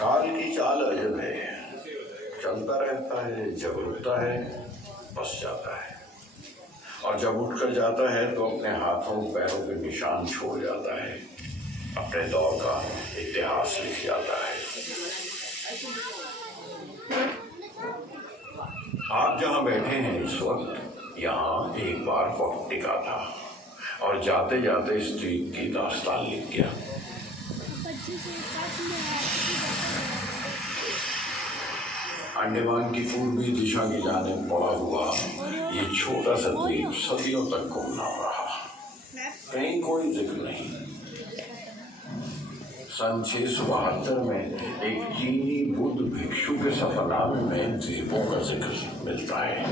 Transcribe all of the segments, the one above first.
کال کی چال عجب ہے، چلتا رہتا ہے، جب رکتا ہے بس جاتا ہے، اور جب اٹھ کر جاتا ہے تو اپنے ہاتھوں پیروں کے نشان چھوڑ جاتا ہے، اپنے دور کا اتہاس لکھ جاتا ہے۔ آپ جہاں بیٹھے ہیں اس وقت، یہاں ایک بار وقت ٹکا تھا اور جاتے جاتے اس ٹرین کی داستان لکھ گیا۔ انڈمان کی پوربی دشا کی جانب پڑا ہوا یہ چھوٹا سا ٹرین صدیوں تک گمنام رہا، کہیں کوئی ذکر نہیں۔ سن 672 میں ایک چینی بدھ بھکشو کے سفر نامے میں دیپوں کا ذکر ملتا ہے،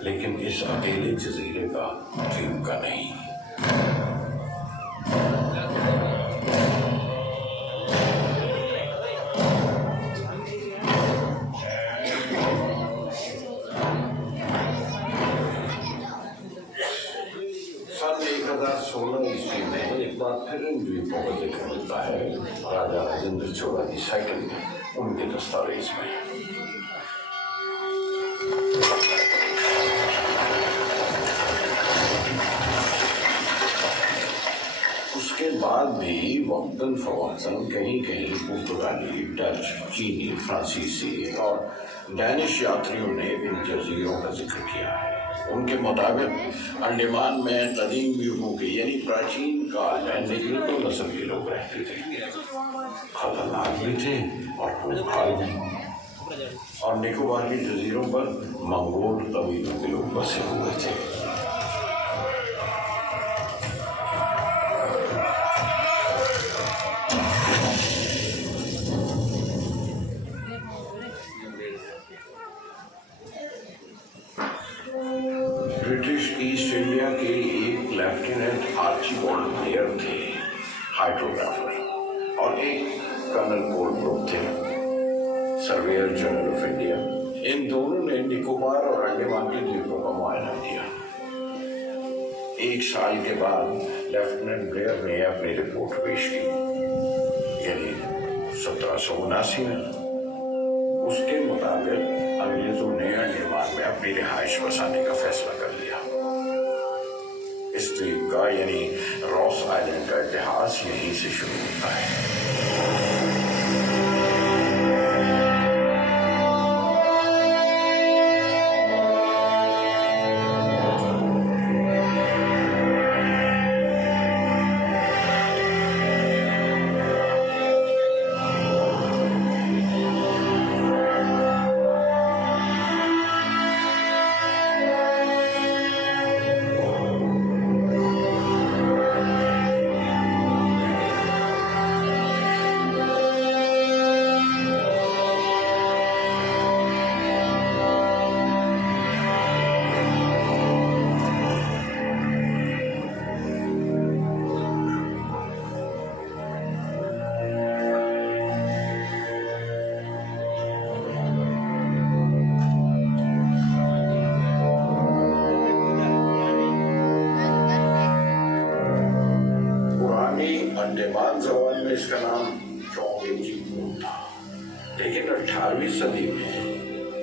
لیکن اس اکیلے جزیرے کا دیپ کا نہیں۔ سن 1016 عیسوی میں ایک بار پھر ان دیپوں کا ذکر ملتا ہے، راجا راجندر چولا کی سائیکل میں، ان کے دستاویز میں۔ اس کے بعد بھی وقتاً فوقتاً کہیں کہیں پرتگالی، ڈچ، چینی، فرانسیسی اور ڈینش یاتریوں نے ان جزیروں کا ذکر کیا ہے۔ ان کے مطابق انڈمان میں قدیم یوگوں کے یعنی پراچین کال میں نگریٹو نسل کے لوگ رہتے تھے، خطرناک بھی تھے اور خوبحال بھی، اور نکوبار کے جزیروں پر منگول قبیلوں کے لوگ بسے ہوئے تھے۔ برٹش ایسٹ انڈیا کے ایک لیفٹیننٹ آرچیبالڈ بلیئر تھے، ہائیڈروگرافر، اور ایک کرنل کولبروک تھے، سرویئر جنرل آف انڈیا۔ ان دونوں نے نکوبار اور انڈمان کے دیپوں کا معائنہ کیا۔ ایک سال کے بعد لیفٹیننٹ بلیئر نے اپنی رپورٹ پیش کی، یعنی 1779 میں۔ اس کے مطابق انگریزوں نے انڈمان میں اپنی رہائش بسانے کا فیصلہ کر لیا۔ اس ٹرپ کا یعنی راس آئلینڈ کا اتہاس یہیں سے شروع ہوتا ہے۔ انڈمان زبان میں اس کا نام چونگیجی پور تھا، لیکن 18ویں صدی میں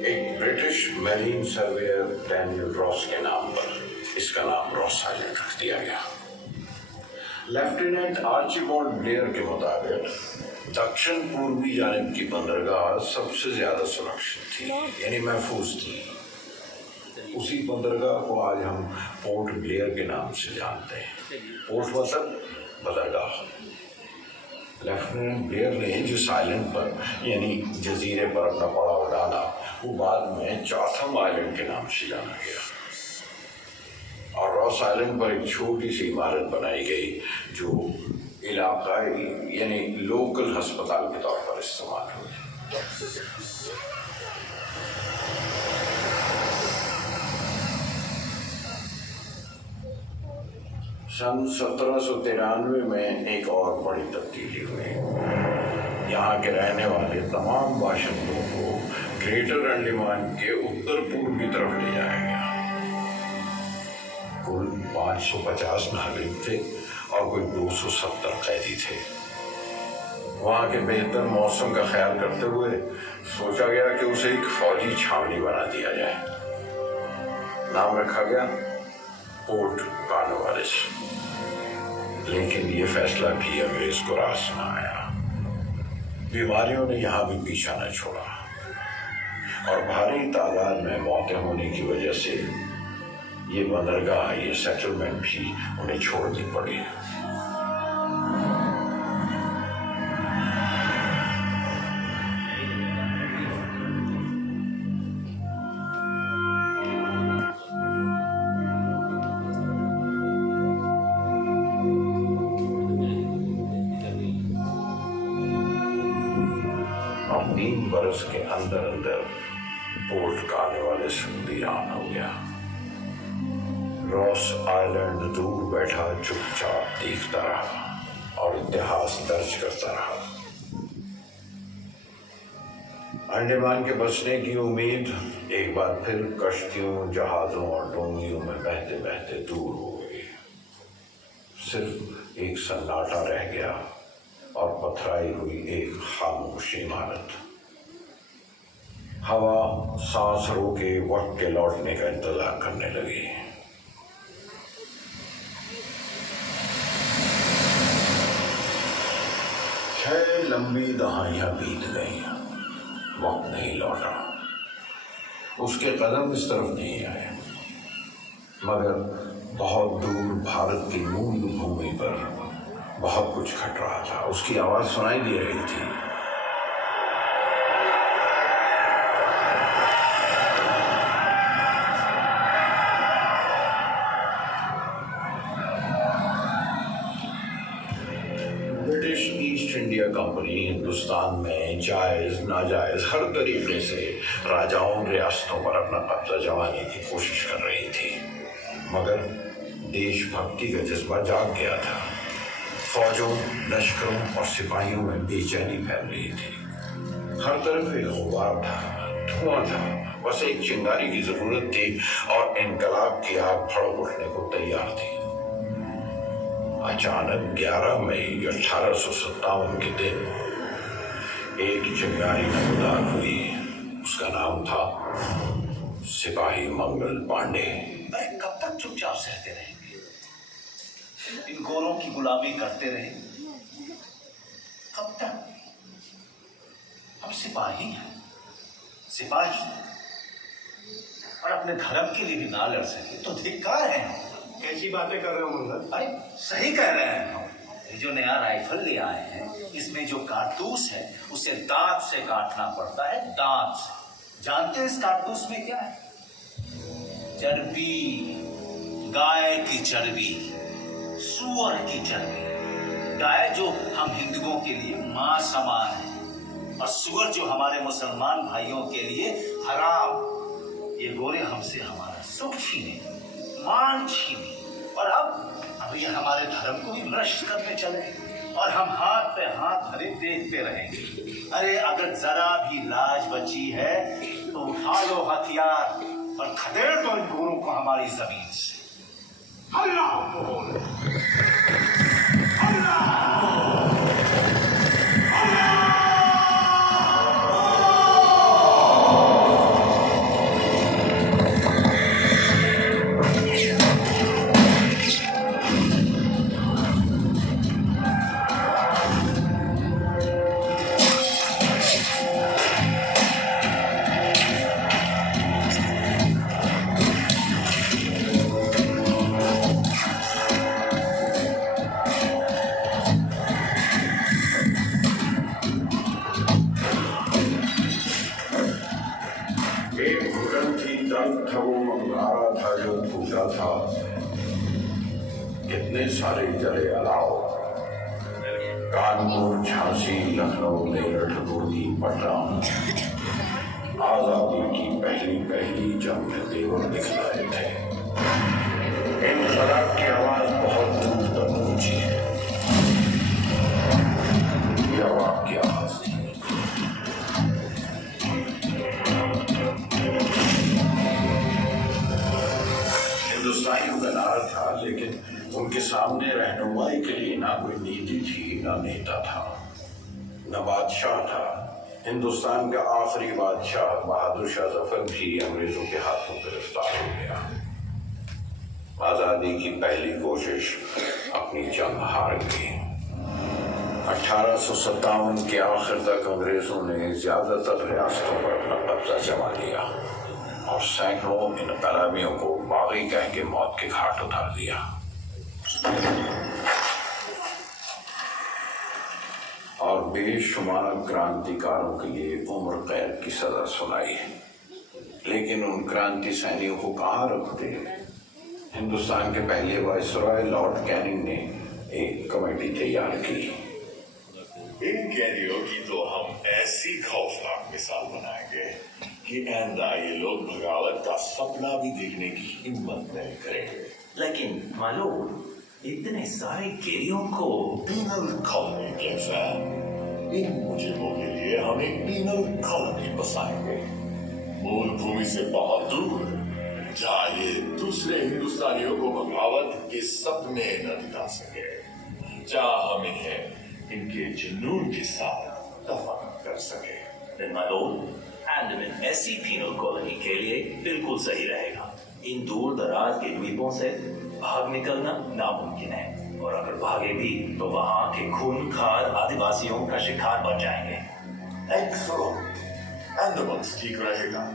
ایک برٹش میرین سرویئر ڈینیل راس کے نام پر اس کا نام راس آئلینڈ رکھ دیا گیا۔ لیفٹیننٹ آرچیبالڈ بلیئر کے مطابق دکشن پوربی جانب کی بندرگاہ سب سے زیادہ سرکشت تھی، یعنی محفوظ تھی۔ اسی بندرگاہ کو آج ہم پورٹ بلیئر کے نام سے جانتے ہیں۔ پورٹ مطلب بندرگاہ۔ لیفٹیننٹ بلیئر نے جس آئلینڈ پر یعنی جزیرے پر اپنا پڑاؤ ڈالا، وہ بعد میں چاٹھم آئلینڈ کے نام سے جانا گیا، اور راس آئلینڈ پر ایک چھوٹی سی عمارت بنائی گئی جو علاقائی یعنی لوکل ہسپتال کے طور پر استعمال ہوئی۔ سن 1793 میں ایک اور بڑی تبدیلی ہوئی۔ یہاں کے رہنے والے تمام باشندوں کو گریٹر انڈمان کے اتر پوربی طرف لے جایا گیا۔ کل 550 ناگرک تھے اور کوئی 270 قیدی تھے۔ وہاں کے بہتر موسم کا خیال کرتے ہوئے سوچا گیا کہ اسے ایک فوجی چھاونی بنا دیا جائے۔ نام رکھا گیا پورٹ کارنوالیس۔ لیکن یہ فیصلہ بھی انگریز کو راس نہ آیا۔ بیماریوں نے یہاں بھی پیچھا نہ چھوڑا اور بھاری تعداد میں موتیں ہونے کی وجہ سے یہ بندرگاہ، یہ سیٹلمنٹ بھی انہیں چھوڑنی پڑی۔ اور 3 برس کے اندر اندر پورٹ کارنوالیس ویران ہو گیا۔ راس آئلینڈ دور بیٹھا چپ چاپ دیکھتا رہا اور اتہاس درج کرتا رہا۔ انڈمان کے بسنے کی امید ایک بار پھر کشتیوں، جہازوں اور ڈونگیوں میں بہتے بہتے دور ہو گئی۔ صرف ایک سناٹا رہ گیا اور پتھرائی ہوئی ایک خاموش عمارت۔ ہوا سانس روکے وقت کے لوٹنے کا انتظار کرنے لگی۔ لمبی دہائیاں بیت گئیں، وقت نہیں لوٹا، اس کے قدم اس طرف نہیں آئے، مگر بہت دور بھارت کی مول بھومی پر بہت کچھ کھٹ رہا تھا۔ اس کی آواز سنائی دے رہی تھی۔ British East India company Hindustan میں جائز ناجائز ہر طریقے سے راجاؤں، ریاستوں پر اپنا قبضہ جمانے کی کوشش کر رہی تھی، مگر دیش بھکتی کا جذبہ جاگ گیا تھا۔ فوجوں، لشکروں اور سپاہیوں میں بے چینی پھیل رہی تھی۔ ہر طرف ایک غبار تھا، دھواں تھا، بس ایک چنگاری کی ضرورت تھی اور انقلاب کی آگ بھڑک اٹھنے کو تیار تھی۔ اچانک 11 مئی 1857 کے دن ایک چنگاری نمودار ہوئی۔ اس کا نام تھا سپاہی منگل پانڈے۔ کب تک چپ چاپ سہتے رہیں گے؟ ان گوروں کی غلامی کرتے رہیں گے؟ کب تک؟ ہم سپاہی ہیں، سپاہی، اور اپنے دھرم کے لیے بھی نہ لڑ سکے تو دھکار ہے ہم۔ کیسی باتیں کر رہے ہو منگل؟ ارے صحیح کہہ رہے ہیں ہم۔ یہ جو نیا رائفل لے آئے ہیں، اس میں جو کارتوس ہے اسے دانت سے کاٹنا پڑتا ہے، دانت سے۔ جانتے ہیں اس کارتوس میں کیا ہے؟ چربی، گائے کی چربی، سور کی چربی۔ گائے جو ہم ہندوؤں کے لیے ماں سمان ہے، اور سور جو ہمارے مسلمان بھائیوں کے لیے حرام۔ یہ گورے ہم سے ہمارا سکھ چھینے، مان چھینے، اور اب یہ ہمارے دھرم کو بھی بھرشٹ کرنے چلے، اور ہم ہاتھ پہ ہاتھ دھرے دیکھتے رہیں گے۔ ارے اگر ذرا بھی لاج بچی ہے تو اٹھا لو ہتھیار اور کھدیڑ دو ان گوروں کو ہماری زمین سے۔ اللہ بول، اللہ کتنے سارے جلے الاؤ، کانپور، جھانسی، لکھنؤ، میرٹھ، روڑکی، پٹنہ، آزادی کی پہلی جنگ میں دیور دکھلائے تھے۔ انقلاب کی آواز بہت دور تک پہنچی ہے۔ یہ عوام کی آواز تھی۔ ہندوستانیوں کا نعرہ تھا، لیکن ان کے سامنے رہنمائی کے لیے نہ کوئی نیتی تھی، نہ نیتا تھا۔ نہ بادشاہ تھا. ہندوستان کا آخری بادشاہ بہادر شاہ ظفر بھی انگریزوں کے ہاتھوں گرفتار ہو گیا. آزادی کی پہلی کوشش اپنی جنگ ہار گئی. 1857 کے آخر تک انگریزوں نے زیادہ تر ریاستوں پر اپنا قبضہ جما لیا اور سینکڑوں انقلابیوں کو باغی کہہ کے موت کے گھاٹ اتار دیا. اور بے شمار کرانتیکاروں کے لیے عمر قید کی سزا سنائی. لیکن ان کرانتی سینیوں کو کہاں رکھتے؟ ہندوستان کے پہلے وائسرائے لارڈ کیننگ نے ایک کمیٹی تیار کی. ان قیدیوں کی تو ہم ایسی خوفناک مثال بنائیں گے کہ آئندہ یہ لوگ بغاوت کا سپنا بھی دیکھنے کی ہمت نہیں کریں گے. لیکن معلوم اتنے سارے قیدیوں کو پینل کالونی کیسا ہے؟ ان مجرموں کے لیے ہم ایک پینل کالونی بسائیں گے مول بھومی سے بہت دور، جہاں یہ دوسرے ہندوستانیوں کو بغاوت کے سپنے نہ دکھا سکے، جہاں ہم انہیں ان کے جنون کے ساتھ دفن کر سکے. معلوم انڈمان ایسی پینل کالونی کے لیے بالکل صحیح رہے گا. ان دور دراز کے دویپوں سے بھاگ نکلنا ناممکن ہے، اور اگر بھاگے بھی تو وہاں کے خونخوار آدیواسیوں کا شکار بن جائیں گے. ایکسلنٹ، انڈمان ٹھیک رہے گا.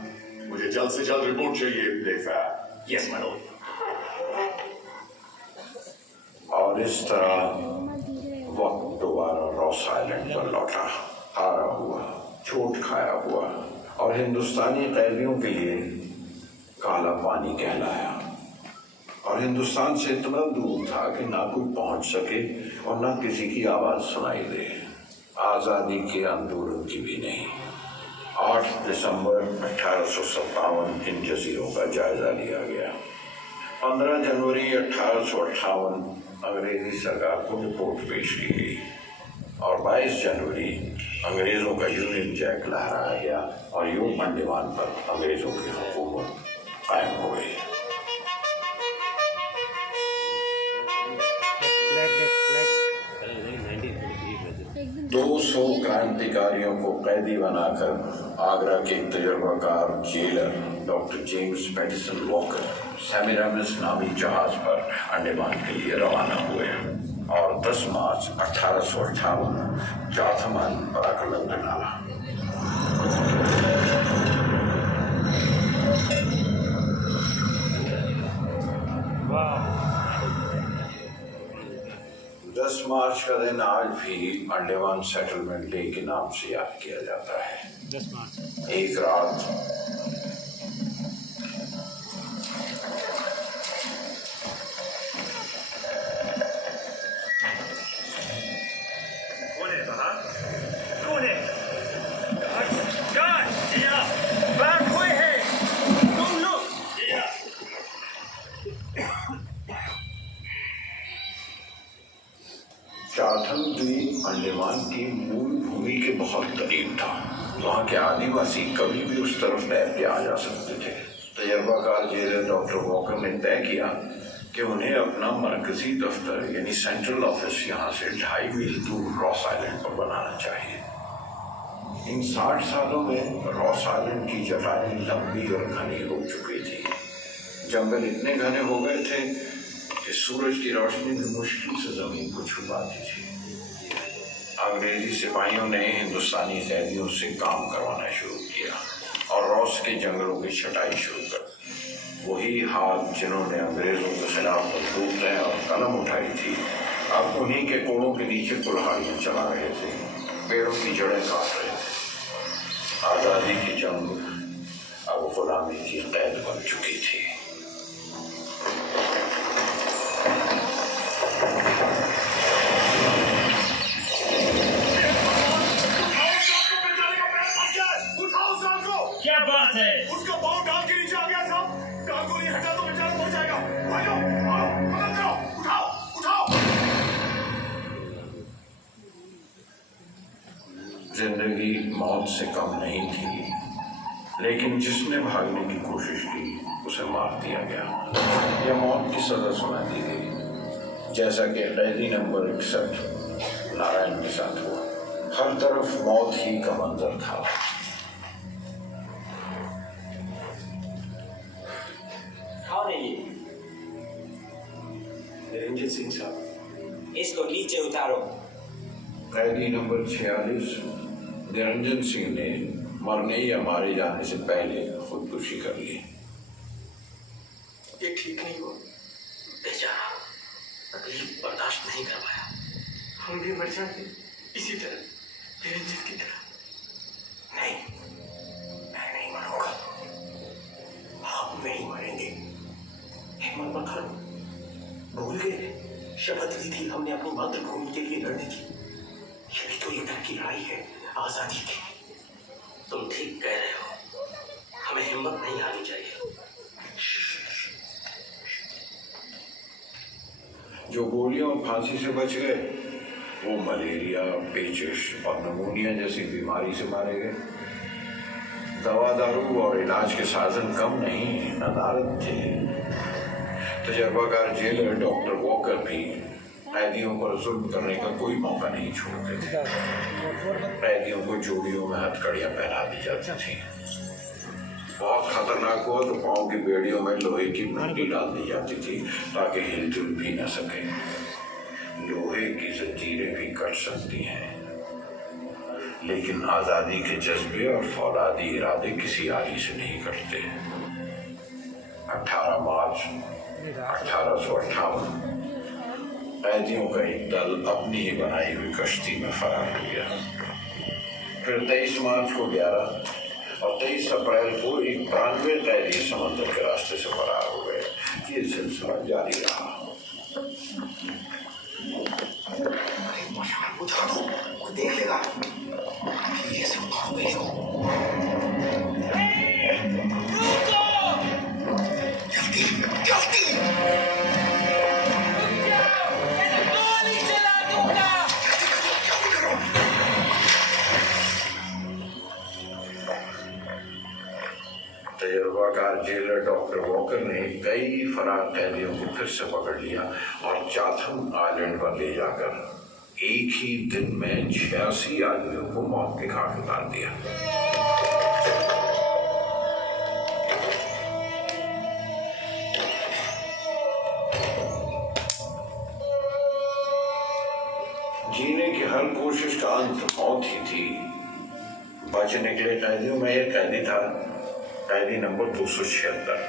مجھے جلد سے جلد رپورٹ چاہیے دیفا. یس معلوم. اور اس طرح وقت دوبارہ راس آئلینڈ پر لوٹا، ہارا ہوا، چوٹ کھایا ہوا، اور ہندوستانی قیدیوں کے لیے کالا پانی کہلایا. اور ہندوستان سے اتنا دور تھا کہ نہ کوئی پہنچ سکے اور نہ کسی کی آواز سنائی دے. آزادی کے اندورن کی بھی نہیں. 8 دسمبر 1857 ان جزیروں کا جائزہ لیا گیا. 15 جنوری 1858 انگریزی سرکار کو رپورٹ پیش کی گئی، اور 22 جنوری انگریزوں کا یونین جیک لہرایا گیا اور یوں انڈمان پر انگریزوں کی حکومت قائم ہو گئی. دو 200 کرانتیکاریوں کو قیدی بنا کر آگرہ کے تجربہ کار جیلر ڈاکٹر جیمز پیٹیسن واکر سیمیرامس نامی جہاز پر انڈمان کے لیے روانہ ہوئے، اور 10 مارچ 1858 چاٹھم آئلینڈ پر آ کر لندن ڈالا. مارچ کا دن آج بھی انڈمان سیٹلمنٹ ڈے کے نام سے یاد کیا جاتا ہے. 10 مارچ ایک رات چاٹھم دویپ انڈمان کی مول بھومی کے بہت قریب تھا. وہاں کے آدیواسی کبھی بھی اس طرف تیر کے آ جا سکتے تھے. تجربہ کار جیلر ڈاکٹر واکر نے طے کیا کہ انہیں اپنا مرکزی دفتر یعنی سینٹرل آفس یہاں سے 2.5 میل دور راس آئلینڈ پر بنانا چاہیے. ان 60 سالوں میں راس آئلینڈ کی جگہیں لمبی اور گھنی ہو چکی تھی. جنگل اتنے گھنے ہو گئے تھے کہ سورج کی روشنی بھی مشکل سے زمین کو چھپاتی تھی. انگریزی سپاہیوں نے ہندوستانی قیدیوں سے کام کروانا شروع کیا اور راس کے جنگلوں کی چھٹائی شروع کر. وہی ہاتھ جنہوں نے انگریزوں کے خلاف بندوقیں اور قلم اٹھائی تھی اب انہی کے کوڑوں کے نیچے کلہاڑیاں چلا رہے تھے، پیڑوں کی جڑیں کاٹ رہے تھے. آزادی کی جنگ اب غلامی کی قید بن چکی تھی. کیا بات ہے؟ اس کا پاؤں ڈال کے نیچے آ گیا تھا. کار کو نہیں ہٹا تو بیچارہ مر جائے گا. بھائیو مدد کرو، اٹھاؤ اٹھاؤ. زندگی موت سے کم نہیں تھی، لیکن جس نے بھاگنے کی کوشش کی اسے مار دیا گیا یا موت کی سزا سنا دی گئی، جیسا کہ قیدی نمبر 61 نارائن کے ساتھ ہوا. ہر طرف موت ہی کا منظر تھا. کون ہے یہ؟ نرنجن سنگھ صاحب. اس کو نیچے اتارو. قیدی نمبر 46 نرنجن سنگھ نے مرنے یا مارے جانے سے پہلے خودکشی کر لی. یہ ٹھیک نہیں ہوا. بیچارہ تکلیف برداشت نہیں کر پایا. ہم بھی مر جاتے اسی طرح نرنجن کی طرح. نہیں، میں نہیں مروں گا. ہم نہیں مریں گے. ہمت مت ہارو. بھول گئے شپت لی تھی ہم نے اپنی ماتر بھومی کے لیے لڑنے کی. یہ بھی تو ایک طرح کی لڑائی ہے آزادی کی. تم ٹھیک کہہ رہے ہو. ہمیں ہمت نہیں ہارنی چاہیے. جو گولیوں اور پھانسی سے بچ گئے وہ ملیریا، پیچش اور نمونیا جیسی بیماری سے مارے گئے. دوا دارو اور علاج کے سازن کم نہیں، ندارت تھے. تجربہ کار جیلر ڈاکٹر واکر بھی قیدیوں پر ظلم کرنے کا کوئی موقع نہیں چھوڑتے تھے. قیدیوں کو جوڑیوں میں ہتھکڑیاں پہنا دی جاتی تھیں. بہت خطرناک ہوا تو پاؤں کی بیڑیوں میں لوہے کی پنڈی ڈال دی جاتی تھی تاکہ ہل جل بھی نہ سکے. لوہے کی زنجیریں بھی کٹ سکتی ہیں لیکن آزادی کے جذبے اور فولادی ارادے کسی آری سے نہیں کٹتے. 18 مارچ 1858 قیدیوں کا ایک دل اپنی ہی بنائی ہوئی کشتی میں فرار ہو گیا. پھر 23 مارچ کو 11 اور 23 اپریل کو 91 قیدی سمندر کے راستے سے فرار ہو گئے. یہ سلسلہ جاری رہا. مشعل بجھا دو، کوئی دیکھ لے گا. یہ سب کھاؤ گے ہو. جلدی جلدی. تجربہ کار جیلر ڈاکٹر واکر نے کئی فرار قیدیوں کو پھر سے پکڑ لیا اور چاتھم آئلینڈ پر لے جا کر ایک ہی دن میں 86 آدمیوں کو موت کے گھاٹ اتار دیا. جینے کی ہر کوشش کا انت موت ہی تھی. بچ نکلے قیدیوں میں ایک قیدی تھا، قیدی نمبر 276،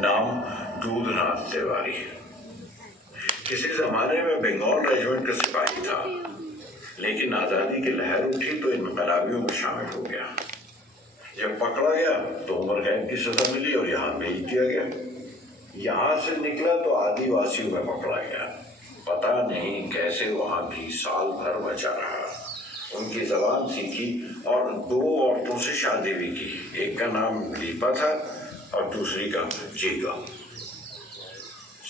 نام دودھ ناتھ تیواری. کسی زمانے میں بنگال ریجمنٹ کا سپاہی تھا لیکن آزادی کی لہر اٹھی تو انقلابیوں میں شامل ہو گیا. جب پکڑا گیا تو عمر قید کی سزا ملی اور یہاں بھیج دیا گیا. یہاں سے نکلا تو آدی واسیوں میں پکڑا گیا. پتہ نہیں کیسے وہاں بھی سال بھر بچا رہا. ان کی زبان سیکھی اور 2 عورتوں سے شادی بھی کی. ایک کا نام لیپا تھا اور دوسری کا جیگا.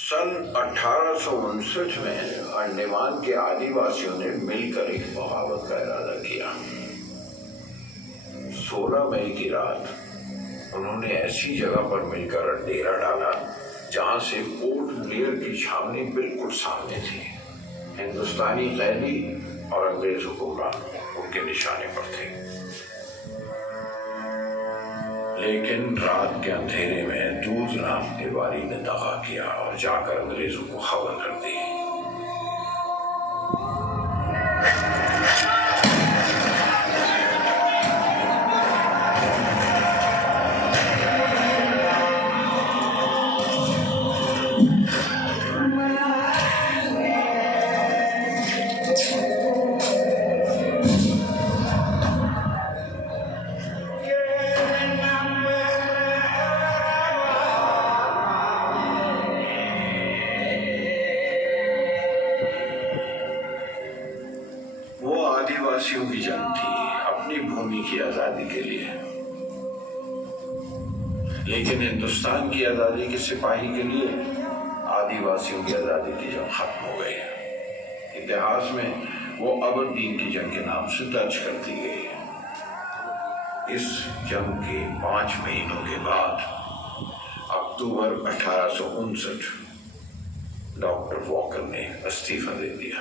سن 1859 میں انڈیمان کے آدی واسیوں نے مل کر ایک بغاوت کا ارادہ کیا. 16 مئی کی رات انہوں نے ایسی جگہ پر مل کر ڈیرا ڈالا جہاں سے پورٹ بلیئر کی چھاونی بالکل سامنے تھی. ہندوستانی قیدی اور انگریز حکمران ان کے نشانے پر تھے. لیکن رات کے اندھیرے میں دودھ ناتھ تیواری نے دغا کیا اور جا کر انگریزوں کو خبر کر دی. آدیواسیوں کی جنگ تھی اپنی بھومی کی آزادی کے لیے. لیکن ہندوستان کی آزادی کے سپاہی کے لیے آدیواسیوں کی آزادی کی جنگ ختم ہو گئی. اتہاس میں وہ ابردین کی جنگ کے نام سے درج کر دی گئی. اس جنگ کے 5 مہینوں کے بعد اکتوبر 1859 ڈاکٹر واکر نے استعفیٰ دے دیا.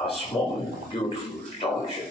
a small beautiful township।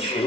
6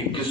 21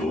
2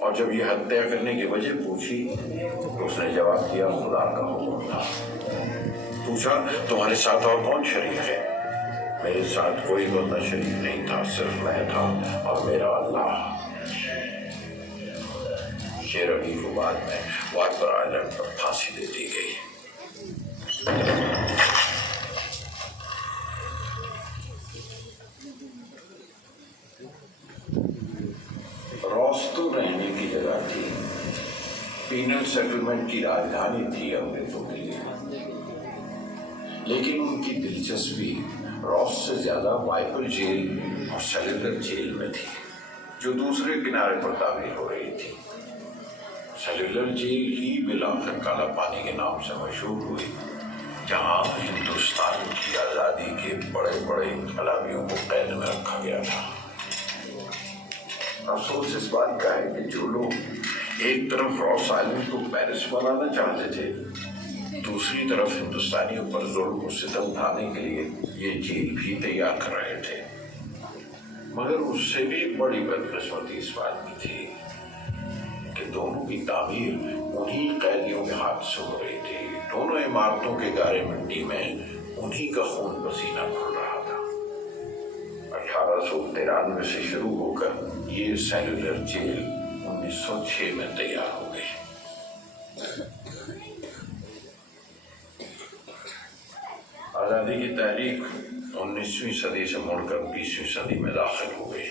اور جب یہ ہتیا کرنے کی وجہ پوچھی تو اس نے جواب دیا خدا کا حکم تھا. پوچھا تمہارے ساتھ اور کون شریک ہے؟ میرے ساتھ کوئی بندہ شریک نہیں تھا، صرف میں تھا اور میرا اللہ. شیرابی کو بعد میں واتر آئلینڈ پر پھانسی دے دی گئی. روس تو رہنے کی جگہ تھی، پینل سیٹلمنٹ کی راجدھانی تھی انگریزوں کے لیے، لیکن ان کی دلچسپی روس سے زیادہ وائپر جیل اور سیلولر جیل میں تھی جو دوسرے کنارے پر تعمیر ہو رہی تھی. سیلولر جیل ہی بالآخر کالا پانی کے نام سے مشہور ہوئی، جہاں ہندوستان کی آزادی کے بڑے بڑے انقلابیوں کو قید میں رکھا گیا تھا. افسوس اس بات کا ہے کہ جو لوگ ایک طرف راس آئلینڈ کو پیرس بنانا چاہتے تھے، دوسری طرف ہندوستانیوں پر ظلم و ستم ڈھانے کے لیے یہ جیل بھی تیار کر رہے تھے. مگر اس سے بھی بڑی بدقسمتی اس بات کی تھی کہ دونوں کی تعمیر انہی قیدیوں کے ہاتھ سے ہو رہی تھی. دونوں عمارتوں کے گارے مٹی میں انہی کا خون پسینہ کھل رہا تھا. 1893 سے شروع ہو کر یہ سیلولر جیل 1906 میں تیار ہو گئی. آزادی کی تحریک 19ویں صدی سے مڑ کر 20ویں صدی میں داخل ہو گئی.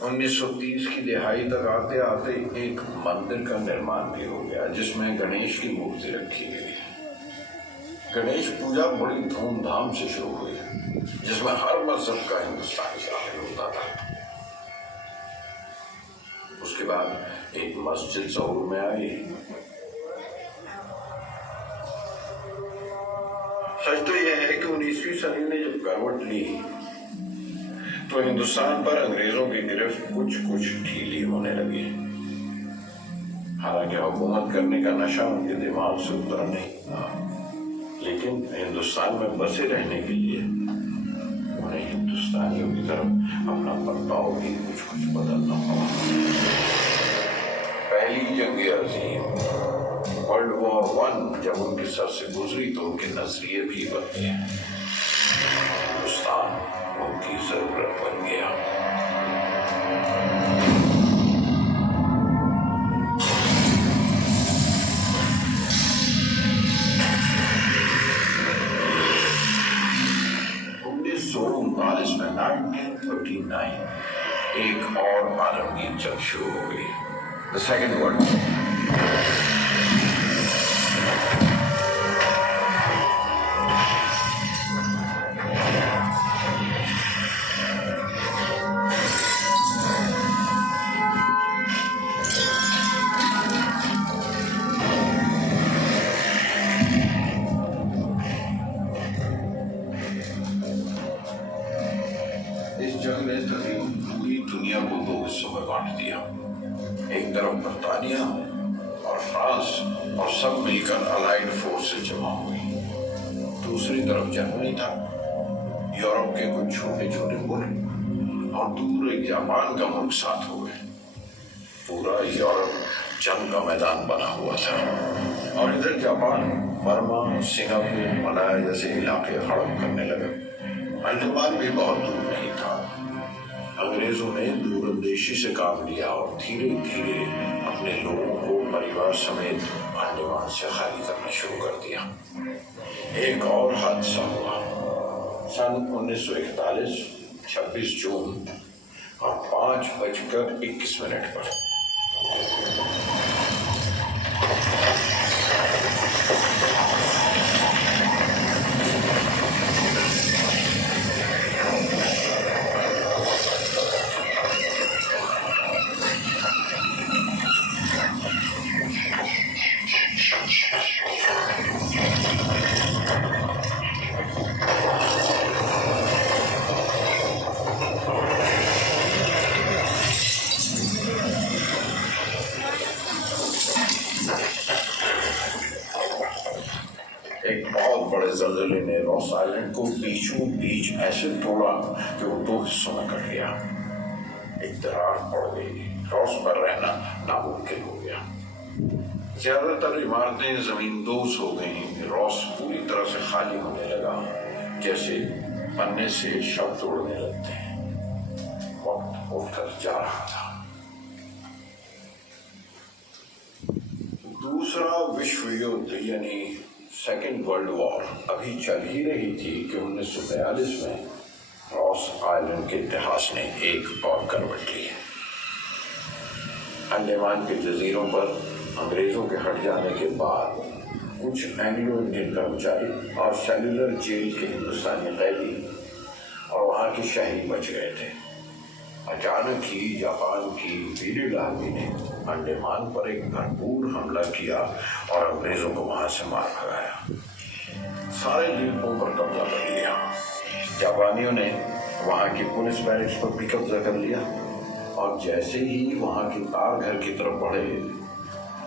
1930 کی دہائی تک آتے آتے ایک مندر کا نرمان بھی ہو گیا جس میں گنیش کی مورتی رکھی گئی. گنیش پوجا بڑی دھوم دھام سے شروع ہوئی جس میں ہر مذہب کا ہندوستانی شامل ہوتا تھا. اس کے بعد ایک مسجد ظہور میں آئی. سچ تو یہ ہے کہ 19ویں صدی نے جب کروٹ لی تو ہندوستان پر انگریزوں کی گرفت کچھ ڈھیلی ہونے لگی. حالانکہ حکومت کرنے کا نشہ ان کے دماغ سے اترا نہیں تھا، لیکن ہندوستان میں بسے رہنے کے لیے انہیں ہندوستانیوں کی طرف اپنا برتاؤ بھی کچھ بدلنا پڑا. پہلی جنگ عظیم ورلڈ وار 1 جب ان کے سر سے گزری تو ان کے نظریے بھی بدلے. ہندوستان ان کی ضرورت بن گیا. میں 1939 ایک اور عالمگیر جنگ شروع ہو گئی، The Second World War. ایک طرف برطانیہ اور فرانس اور سب مل کر الائیڈ فورسز جمع ہوئی، دوسری طرف جرمنی تھا، یورپ کے کچھ چھوٹے چھوٹے ملک اور دور ایک جاپان کا ملک ساتھ ہو گئے. پورا یورپ جنگ کا میدان بنا ہوا تھا اور ادھر جاپان برما، سنگاپور، ملایا جیسے علاقے ہڑپ کرنے لگے. الجبان بھی بہت دور نہیں تھا. انگریزوں نے دور اندیشی سے کام لیا اور دھیرے دھیرے اپنے لوگوں کو پریوار سمیت انڈمان سے خالی کرنا شروع کر دیا. ایک اور حادثہ ہوا سن 1941 26 جون اور 5:21 پر. زلزلے نے راس آئلینڈ کو بیچوں بیچ ایسے توڑا کہ وہ 2 حصوں میں کٹ گیا. ایک دراڑ پڑ گئی، روس پر رہنا ناممکن ہو گیا۔ زیادہ تر عمارتیں زمین دوز ہو گئیں، روس پوری طرح سے خالی ہونے لگا، جیسے پنے سے شبد اڑنے لگتے ہیں۔ وقت اٹھ کر جا رہا تھا۔ دوسرا وشو یدھ یعنی سیکنڈ ورلڈ وار ابھی چل ہی رہی تھی کہ 1942 میں راس آئلینڈ کے اتحاد نے ایک اور کروٹ لی۔ انڈیمان کے جزیروں پر انگریزوں کے ہٹ جانے کے بعد کچھ اینگلو انڈین کرمچاری اور سیلولر جیل کے ہندوستانی قیدی اور وہاں کے شہری بچ گئے تھے۔ اچانک ہی جاپان کی پیریڈ آرمی نے انڈیمان پر ایک بھرپور حملہ کیا اور انگریزوں کو وہاں سے مار بھگایا، سارے دیپوں پر قبضہ کر لیا۔ جاپانیوں نے وہاں کی پولیس بیرکس پر بھی قبضہ کر لیا، اور جیسے ہی وہاں کے تار گھر کی طرف بڑھے،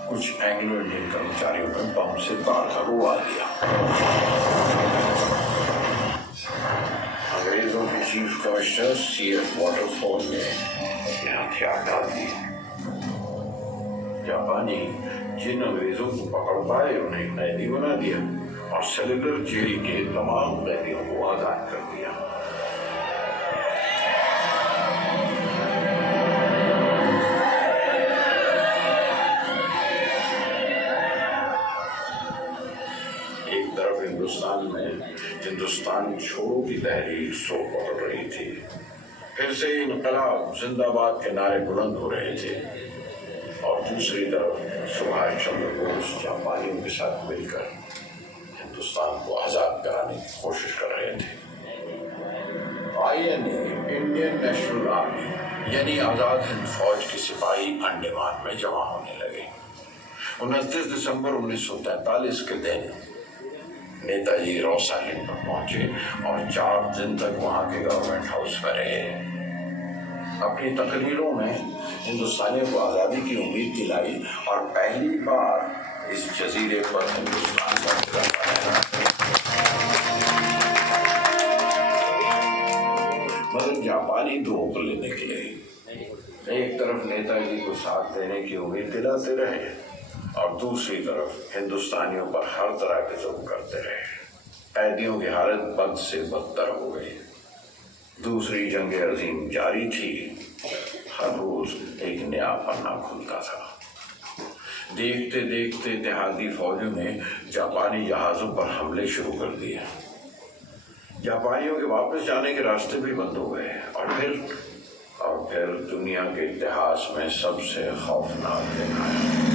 کچھ اینگلو انڈین کرمچاریوں نے بم سے تار گھر اڑا دیا۔ انگریزوں کے chief commissioner C.F. Water fall نے اپنے ہتھیار ڈال دیے۔ جاپانی جن انگریزوں کو پکڑ پائے انہیں قیدی بنا دیا اور سیلولر جیل کے تمام قیدیوں کو آزاد کر دیا۔ ایک طرف ہندوستان میں ہندوستان چھوڑو کی تحریک سو پکڑ رہی تھی، پھر سے انقلاب زندہ باد کے نعرے بلند ہو رہے تھے، اور دوسری طرف سبھاش چندر بوس جاپانیوں کے ساتھ مل کر ہندوستان کو آزاد کرانے کی کوشش کر رہے تھے۔ INA انڈین نیشنل آرمی یعنی آزاد ہند فوج کے سپاہی انڈیمان میں جمع ہونے لگے۔ 29 دسمبر 1943 کے دن نیتا جی راس آئلینڈ پر پہنچے اور 4 دن تک وہاں کے گورنمنٹ ہاؤس میں رہے۔ اپنی تقریروں میں ہندوستانیوں کو آزادی کی امید دلائی اور پہلی بار اس جزیرے پر ہندوستان کا ترنگا لہرایا۔ مگر جاپانی دو اگلے نکلے، ایک طرف نیتا جی کو ساتھ دینے کی امید دلاتے رہے اور دوسری طرف ہندوستانیوں پر ہر طرح کے ظلم کرتے رہے۔ قیدیوں کی حالت بد سے بدتر ہو گئی۔ دوسری جنگ عظیم جاری تھی، ہر روز ایک نیا پنا کھلتا تھا۔ دیکھتے دیکھتے اتحادی فوجوں نے جاپانی جہازوں پر حملے شروع کر دیے۔ جاپانیوں کے واپس جانے کے راستے بھی بند ہو گئے، اور پھر دنیا کے اتہاس میں سب سے خوفناک دن آیا۔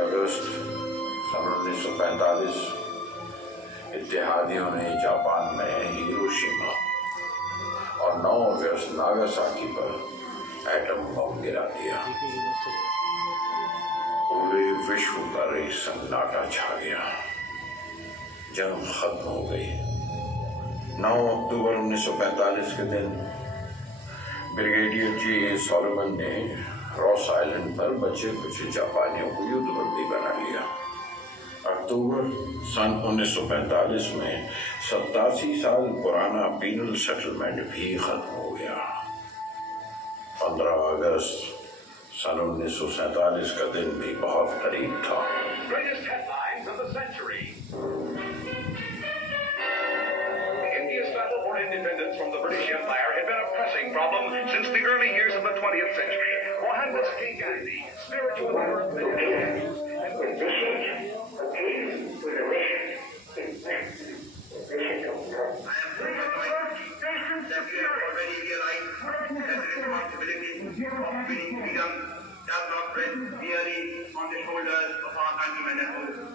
اگست 1945 اتحادیوں نے جاپان میں ہیروشیما اور 9 اگست ناگاساکی پر ایٹم بم گرا دیا۔ پورے وشو پر ایک سناٹا چھا گیا، جنگ ختم ہو گئی۔ 9 اکتوبر 1945 کے دن بریگیڈیئر J.A. سولومن نے راس آئلینڈ پر بچے کچھ جاپانیوں کو یدھ بندی بنا لیا۔ اکتوبر سن 1945 میں 87 سال پرانا پینل سیٹلمنٹ بھی ختم ہو گیا۔ 15 اگست سن 1947 کا دن بھی بہت قریب تھا۔ India's battle for independence from the British Empire had been a pressing problem since the early years of the 20th century. Mohandas K. Gandhi, spiritual leader of the does not rest merely on the shoulders of our countrymen and citizens.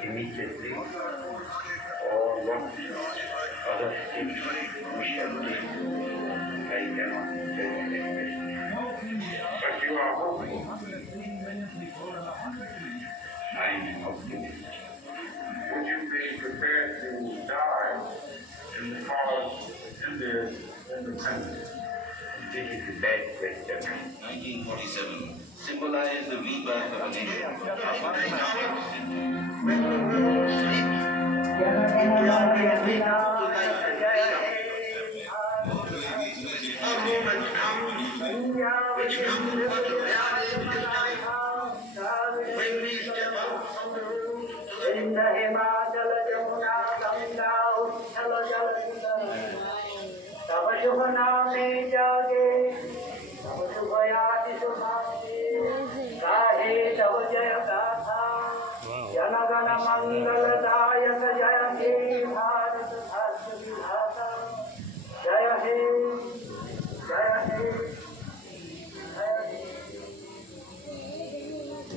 Immediately, or what other things we shall do, I cannot tell you. But you are hoping. I am optimistic. Would you be prepared to die in the cause of India's independence? This is the bad question. 1947 symbolized the rebirth of a nation. A moment comes which comes but rarely in this lifetime, when we step out from the room in the Himachal Jamuna Ganga Uttal Jalanda. Tab shubh naame jage, tab shubh yaati subhati, gahe tab jaya gatha, jana gana mangal dayak jaya he Bharat Bharta Vidhata, jaya he, jaya he, jaya he.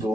2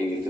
1